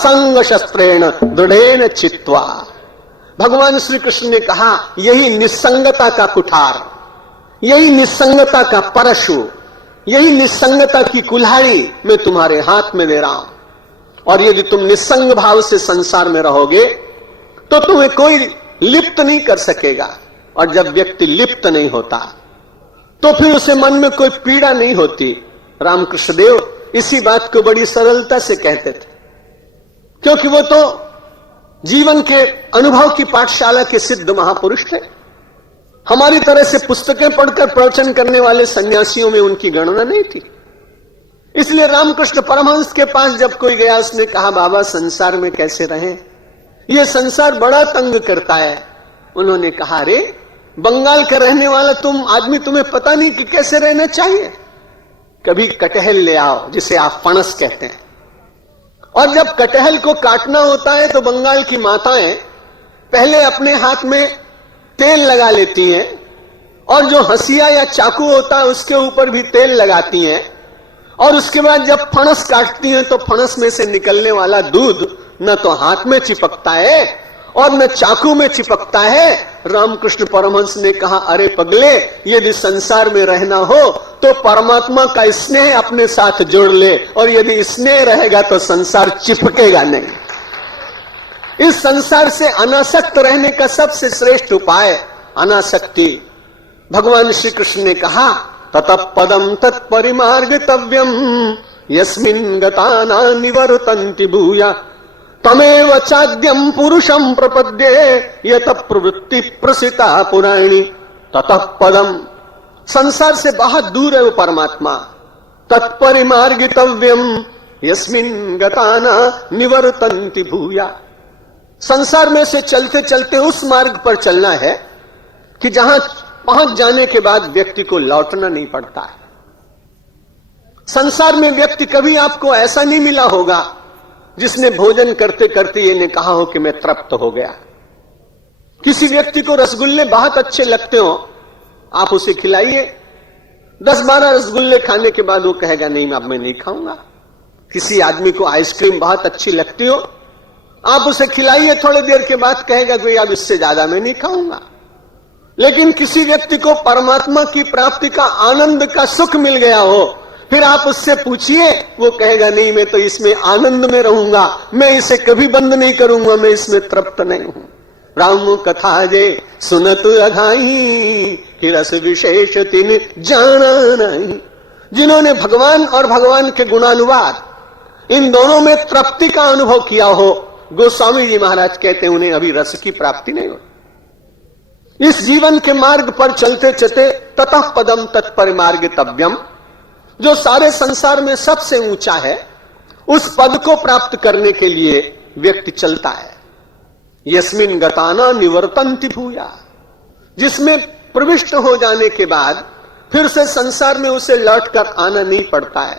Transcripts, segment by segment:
संग शस्त्रेण दृढ़ेन चित्वा। भगवान श्री कृष्ण ने कहा यही निस्संगता का कुठार, यही निस्संगता का परशु, यही निस्संगता की कुल्हाड़ी मैं तुम्हारे हाथ में दे रहा हूं। और यदि तुम निस्संग भाव से संसार में रहोगे तो तुम्हें कोई लिप्त नहीं कर सकेगा। और जब व्यक्ति लिप्त नहीं होता तो फिर उसे मन में कोई पीड़ा नहीं होती। रामकृष्ण देव इसी बात को बड़ी सरलता से कहते थे, क्योंकि वो तो जीवन के अनुभव की पाठशाला के सिद्ध महापुरुष थे। हमारी तरह से पुस्तकें पढ़कर प्रवचन करने वाले सन्यासियों में उनकी गणना नहीं थी। इसलिए रामकृष्ण परमहंस के पास जब कोई गया, उसने कहा बाबा संसार में कैसे रहें, यह संसार बड़ा तंग करता है। उन्होंने कहा अरे बंगाल का रहने वाला तुम आदमी, तुम्हें पता नहीं कि कैसे रहना चाहिए। कभी कटहल ले आओ जिसे आप फणस कहते हैं, और जब कटहल को काटना होता है तो बंगाल की माताएं पहले अपने हाथ में तेल लगा लेती हैं, और जो हंसिया या चाकू होता है उसके ऊपर भी तेल लगाती हैं, और उसके बाद जब फणस काटती हैं तो फणस में से निकलने वाला दूध न तो हाथ में चिपकता है और न चाकू में चिपकता है। रामकृष्ण परमहंस ने कहा अरे पगले, यदि संसार में रहना हो तो परमात्मा का स्नेह अपने साथ जोड़ ले, और यदि स्नेह रहेगा तो संसार चिपकेगा नहीं। इस संसार से अनासक्त रहने का सबसे श्रेष्ठ उपाय अनासक्ति। भगवान श्री कृष्ण ने कहा ततः पदम तत्परिमार्गितव्यम यस्मिन् गता न निवर्तन्ति भूया तमेव चाद्यम पुरुषम प्रपद्ये यत प्रवृत्ति प्रसिता पुराणी। ततः पदम, संसार से बहुत दूर है वो परमात्मा। तत्परिमार्गितव्यम यस्मिन् गता न निवर्तन्ति भूया, संसार में से चलते चलते उस मार्ग पर चलना है कि जहां पहुंच जाने के बाद व्यक्ति को लौटना नहीं पड़ता है। संसार में व्यक्ति कभी आपको ऐसा नहीं मिला होगा जिसने भोजन करते करते ये ने कहा हो कि मैं तृप्त हो गया। किसी व्यक्ति को रसगुल्ले बहुत अच्छे लगते हो, आप उसे खिलाइए, 10-12 रसगुल्ले खाने के बाद वो कहेगा नहीं अब मैं नहीं खाऊंगा। किसी आदमी को आइसक्रीम बहुत अच्छी लगती हो, आप उसे खिलाइए, थोड़ी देर के बाद कहेगा कोई अब इससे ज्यादा मैं नहीं खाऊंगा। लेकिन किसी व्यक्ति को परमात्मा की प्राप्ति का आनंद का सुख मिल गया हो, फिर आप उससे पूछिए, वो कहेगा नहीं मैं तो इसमें आनंद में रहूंगा, मैं इसे कभी बंद नहीं करूंगा, मैं इसमें तृप्त नहीं हूं। राम कथा जे सुनत अघाई कि रस विशेष तिन जाना नहीं। जिन्होंने भगवान और भगवान के गुणानुवाद इन दोनों में तृप्ति का अनुभव किया हो, गोस्वामी जी महाराज कहते हैं उन्हें अभी रस की प्राप्ति नहीं होती। इस जीवन के मार्ग पर चलते चलते ततः पदम तत्परिमार्गितव्यम, जो सारे संसार में सबसे ऊंचा है, उस पद को प्राप्त करने के लिए व्यक्ति चलता है। यस्मिन् गताना निवर्तन्ति भूया, जिसमें प्रविष्ट हो जाने के बाद फिर से संसार में उसे लौटकर आना नहीं पड़ता है।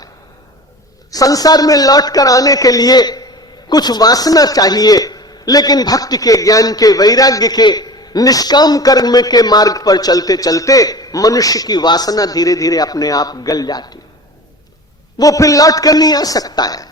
संसार में लौटकर आने के लिए कुछ वासना चाहिए, लेकिन भक्ति के, ज्ञान के, वैराग्य के, निष्काम कर्म के मार्ग पर चलते चलते मनुष्य की वासना धीरे धीरे अपने आप गल जाती, वो फिर लौट कर नहीं आ सकता है।